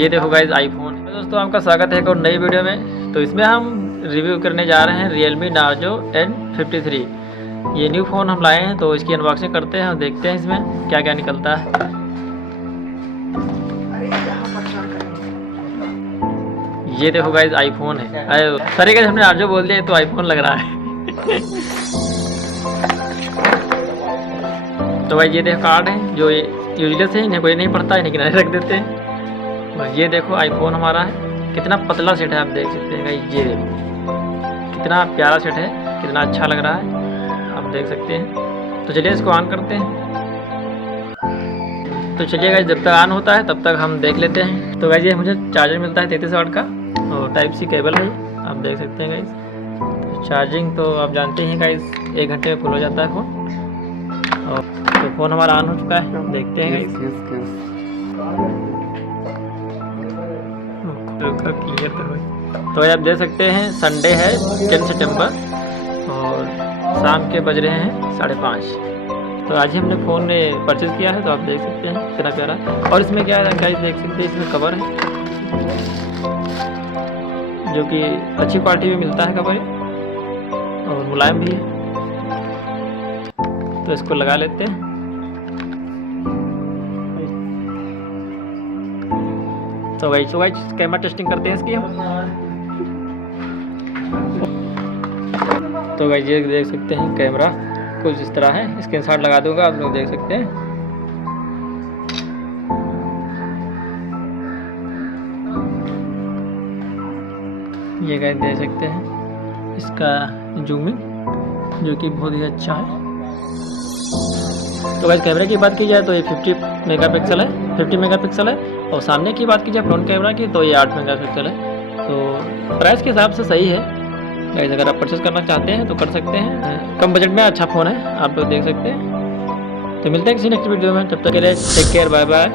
ये देखो guys iPhone. दोस्तों आपका स्वागत है एक और नई वीडियो में। तो इसमें हम रिव्यू करने जा रहे हैं Realme Narzo N53। ये न्यू फ़ोन हम लाए हैं तो इसकी अनबॉक्सिंग करते हैं और देखते हैं इसमें क्या क्या निकलता है। ये देखो गाइस आईफोन है। सॉरी गाइस हमने नार्जो बोल दिया तो आईफोन लग रहा है। तो भाई ये देखो कार्ड है जो यूजलेस है, इन्हें कोई नहीं पढ़ता, इन्हें किनारे रख देते हैं। और ये देखो आईफोन हमारा है, कितना पतला सेट है आप देख सकते हैं गाइस। ये देखो कितना प्यारा सेट है, कितना अच्छा लग रहा है आप देख सकते हैं। तो चलिए इसको ऑन करते हैं। तो चलिए गाइस जब तक ऑन होता है तब तक हम देख लेते हैं। तो गाइस ये मुझे चार्जर मिलता है 33 वाट का और टाइप सी केबल है, आप देख सकते हैं गाइस। तो चार्जिंग तो आप जानते हैं गाइस 1 घंटे में फुल हो जाता है फ़ोन। और तो फ़ोन हमारा ऑन हो चुका है, देखते हैं गाइस। क्लियर तो आप देख सकते हैं संडे है 10 सितंबर और शाम के बज रहे हैं 5:30। तो आज ही हमने फ़ोन परचेज़ किया है, तो आप देख सकते हैं कितना प्यारा। और इसमें क्या है गाइस देख सकते हैं, इसमें कवर है जो कि अच्छी क्वालिटी में मिलता है कवर और मुलायम भी है। तो इसको लगा लेते हैं। तो गाइस कैमरा टेस्टिंग करते हैं इसकी हम। तो गाइस ये देख सकते हैं कैमरा कुछ इस तरह है, स्क्रीनशॉट लगा दूंगा, आप लोग देख सकते हैं। ये गाइस देख सकते हैं इसका जूमिंग जो कि बहुत ही अच्छा है। तो गाइस कैमरे की बात की जाए तो ये 50 मेगापिक्सल है और सामने की बात की जाए फ्रंट कैमरा की तो ये 8 मेगापिक्सल है। तो प्राइस के हिसाब से सही है गाइस, अगर आप परचेस करना चाहते हैं तो कर सकते हैं। कम बजट में अच्छा फ़ोन है, आप लोग देख सकते हैं। तो मिलते हैं किसी नेक्स्ट वीडियो में, तब तक के लिए टेक केयर, बाय बाय।